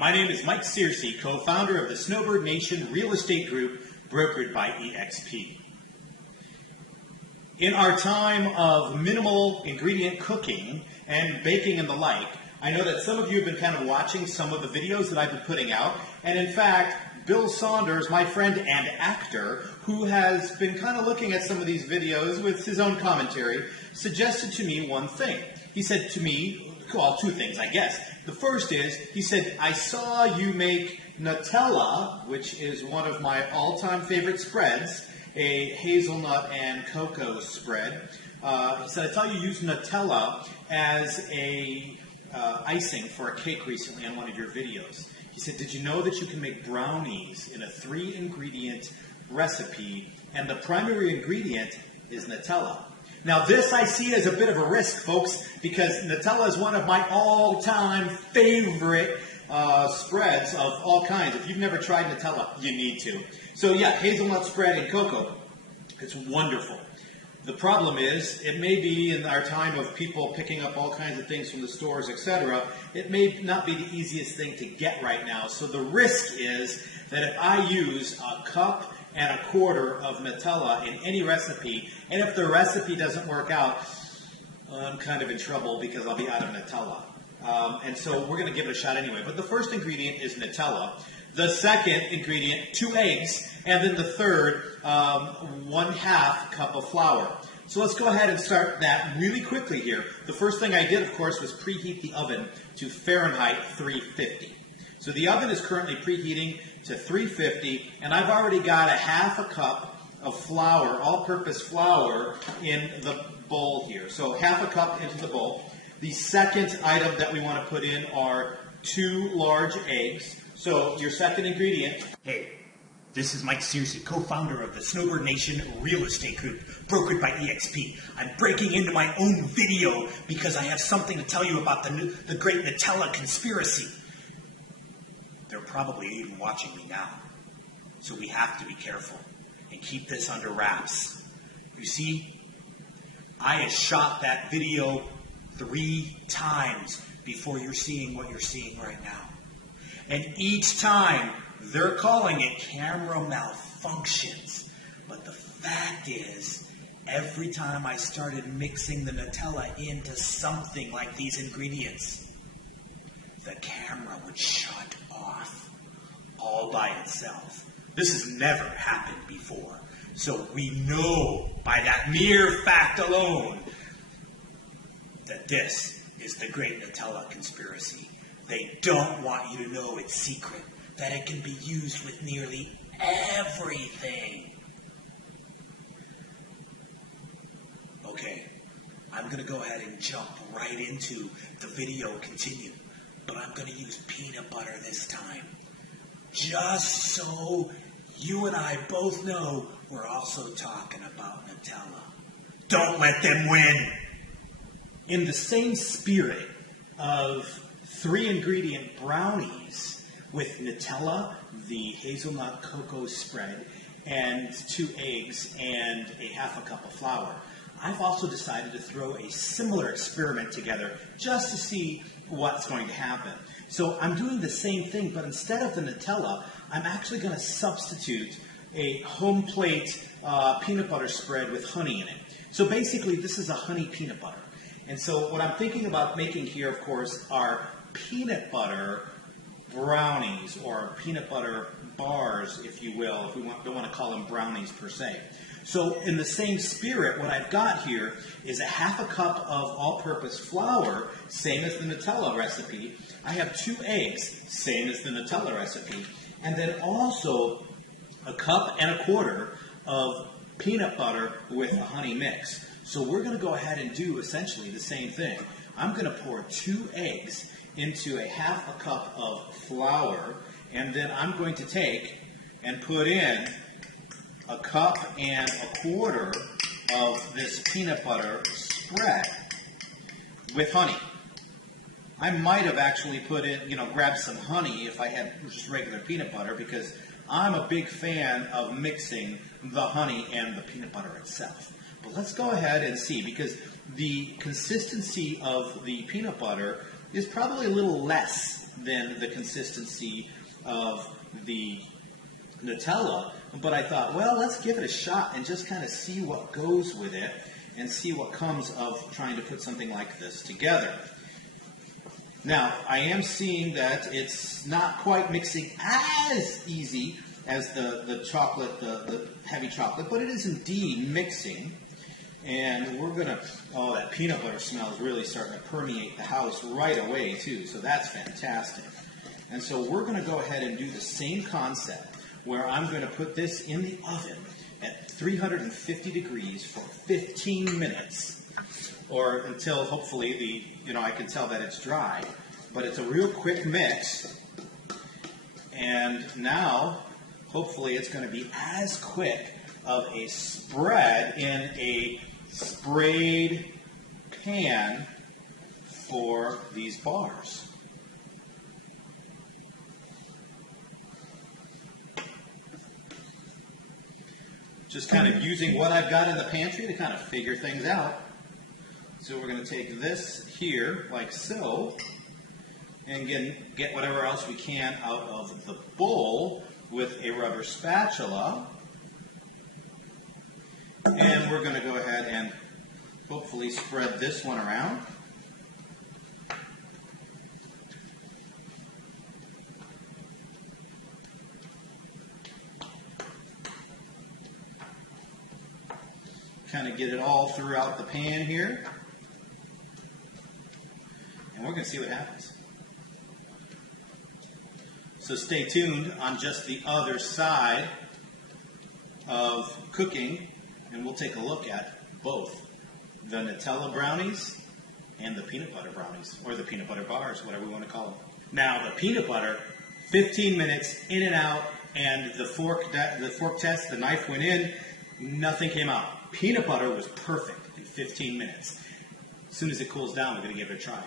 My name is Mike Searcy, co-founder of the Snowbird Nation real estate group brokered by EXP. In our time of minimal ingredient cooking and baking and the like, I know that some of you have been kind of watching some of the videos that I've been putting out, and in fact, Bill Saunders, my friend and actor, who has been kind of looking at some of these videos with his own commentary, suggested to me one thing. He said to me, well, two things, I guess. The first is, he said, I saw you make Nutella, which is one of my all-time favorite spreads, a hazelnut and cocoa spread. He said, I saw you use Nutella as a icing for a cake recently on one of your videos. He said, did you know that you can make brownies in a 3-ingredient recipe, and the primary ingredient is Nutella? Now this I see as a bit of a risk, folks, because Nutella is one of my all-time favorite spreads of all kinds. If you've never tried Nutella, you need to. So yeah, hazelnut spread and cocoa, it's wonderful. The problem is, it may be in our time of people picking up all kinds of things from the stores, etc., it may not be the easiest thing to get right now. So the risk is that if I use a cup and a quarter of Nutella in any recipe, and if the recipe doesn't work out, I'm kind of in trouble because I'll be out of Nutella. And so we're going to give it a shot anyway. But the first ingredient is Nutella. The second ingredient, 2 eggs. And then the third, 1/2 cup of flour. So let's go ahead and start that really quickly here. The first thing I did, of course, was preheat the oven to Fahrenheit 350. So the oven is currently preheating to 350, and I've already got a 1/2 cup of flour, all-purpose flour, in the bowl here. So 1/2 cup into the bowl. The second item that we want to put in are 2 large eggs. So your second ingredient. Hey, this is Mike Searcy, co-founder of the Snowbird Nation real estate group, brokered by EXP. I'm breaking into my own video because I have something to tell you about the great Nutella conspiracy. They're probably even watching me now. So we have to be careful and keep this under wraps. You see, I have shot that video 3 times before you're seeing what you're seeing right now. And each time, they're calling it camera malfunctions. But the fact is, every time I started mixing the Nutella into something like these ingredients, the camera would shut off all by itself. This has never happened before. So we know by that mere fact alone that this is the great Nutella conspiracy. They don't want you to know it's secret, that it can be used with nearly everything. Okay, I'm going to go ahead and jump right into the video continue, but I'm going to use peanut butter this time, just so you and I both know we're also talking about Nutella. Don't let them win! In the same spirit of 3-ingredient brownies with Nutella, the hazelnut cocoa spread, and 2 eggs and a 1/2 cup of flour, I've also decided to throw a similar experiment together just to see what's going to happen. So I'm doing the same thing, but instead of the Nutella, I'm actually going to substitute a home plate peanut butter spread with honey in it. So basically, this is a honey peanut butter. And so what I'm thinking about making here, of course, are peanut butter brownies, or peanut butter bars, if you will, if we don't want to call them brownies per se. So in the same spirit, what I've got here is a 1/2 cup of all-purpose flour, same as the Nutella recipe. I have 2 eggs, same as the Nutella recipe. And then also a 1.25 cups of peanut butter with a honey mix. So we're going to go ahead and do essentially the same thing. I'm going to pour 2 eggs into a 1/2 cup of flour, and then I'm going to take and put in a 1.25 cups of this peanut butter spread with honey. I might have actually put in, grabbed some honey if I had just regular peanut butter, because I'm a big fan of mixing the honey and the peanut butter itself. But let's go ahead and see, because the consistency of the peanut butter is probably a little less than the consistency of the Nutella, but I thought, well, let's give it a shot and just kind of see what goes with it and see what comes of trying to put something like this together. Now, I am seeing that it's not quite mixing as easy as the chocolate, the heavy chocolate, but it is indeed mixing. And we're going to, oh, that peanut butter smell is really starting to permeate the house right away, too, so that's fantastic. And so we're going to go ahead and do the same concept, where I'm going to put this in the oven at 350 degrees for 15 minutes, or until hopefully I can tell that it's dry. But it's a real quick mix, and now hopefully it's going to be as quick of a spread in a sprayed pan for these bars. Just kind of using what I've got in the pantry to kind of figure things out. So we're going to take this here, like so, and get whatever else we can out of the bowl with a rubber spatula. And we're going to go ahead and hopefully spread this one around. Kind of get it all throughout the pan here. And we're going to see what happens. So stay tuned on just the other side of cooking, and we'll take a look at both the Nutella brownies and the peanut butter brownies, or the peanut butter bars, whatever we want to call them. Now, the peanut butter, 15 minutes in and out, and the fork test, the knife went in, nothing came out. Peanut butter was perfect in 15 minutes. As soon as it cools down, we're going to give it a try.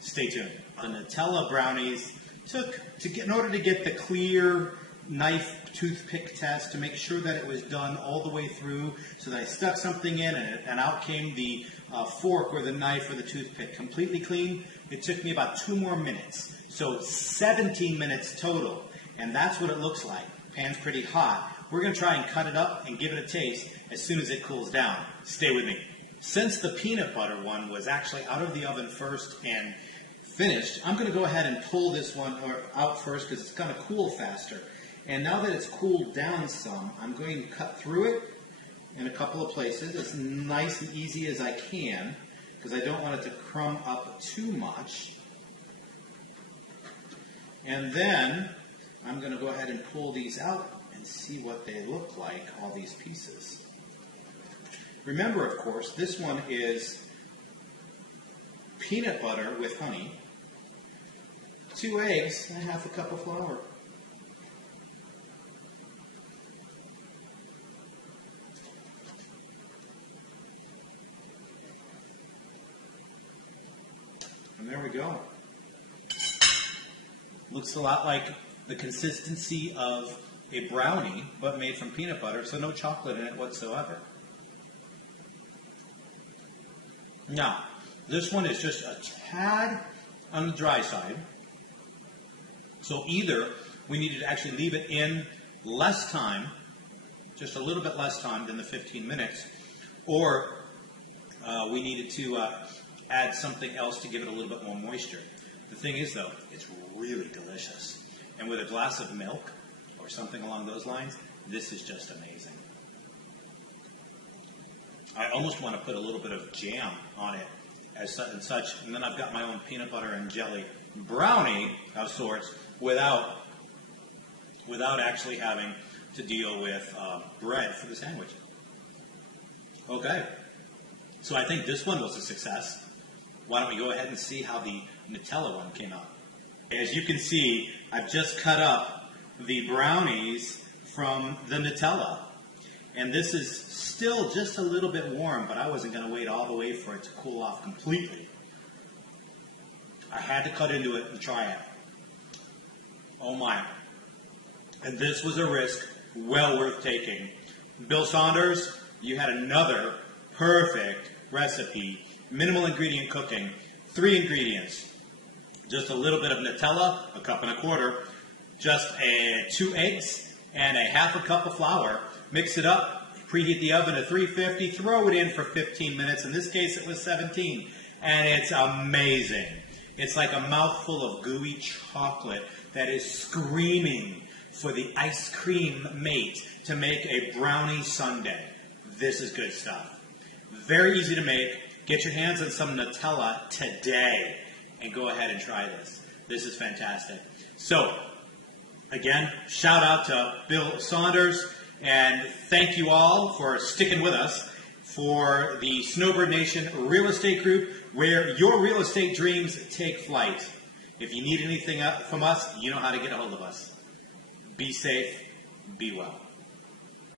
Stay tuned. The Nutella brownies in order to get the clear knife toothpick test, to make sure that it was done all the way through, so that I stuck something in and out came the fork or the knife or the toothpick completely clean. It took me about 2 more minutes. So 17 minutes total, and that's what it looks like. Pan's pretty hot. We're going to try and cut it up and give it a taste as soon as it cools down. Stay with me. Since the peanut butter one was actually out of the oven first and finished, I'm going to go ahead and pull this one out first because it's going to cool faster. And now that it's cooled down some, I'm going to cut through it in a couple of places as nice and easy as I can, because I don't want it to crumb up too much. And then I'm going to go ahead and pull these out and see what they look like, all these pieces. Remember, of course, this one is peanut butter with honey, 2 eggs, and a half a cup of flour. And there we go. Looks a lot like the consistency of a brownie, but made from peanut butter, so no chocolate in it whatsoever. Now, this one is just a tad on the dry side. So either we needed to actually leave it in less time, just a little bit less time than the 15 minutes, or we needed to add something else to give it a little bit more moisture. The thing is, though, it's really delicious. And with a glass of milk or something along those lines, this is just amazing. I almost want to put a little bit of jam on it and such, and then I've got my own peanut butter and jelly brownie of sorts without actually having to deal with bread for the sandwich. Okay, so I think this one was a success. Why don't we go ahead and see how the Nutella one came out. As you can see, I've just cut up the brownies from the Nutella. And this is still just a little bit warm, but I wasn't going to wait all the way for it to cool off completely. I had to cut into it and try it. Oh my. And this was a risk well worth taking. Bill Saunders, you had another perfect recipe. Minimal ingredient cooking. 3 ingredients. just a little bit of Nutella, a cup and a quarter, just 2 eggs, and a half a cup of flour. Mix it up, preheat the oven to 350, throw it in for 15 minutes. In this case, it was 17, and it's amazing. It's like a mouthful of gooey chocolate that is screaming for the ice cream mate to make a brownie sundae. This is good stuff. Very easy to make. Get your hands on some Nutella today and go ahead and try this. This is fantastic. So, again, shout out to Bill Saunders, and thank you all for sticking with us for the Snowbird Nation Real Estate Group, where your real estate dreams take flight. If you need anything from us, you know how to get a hold of us. Be safe, be well.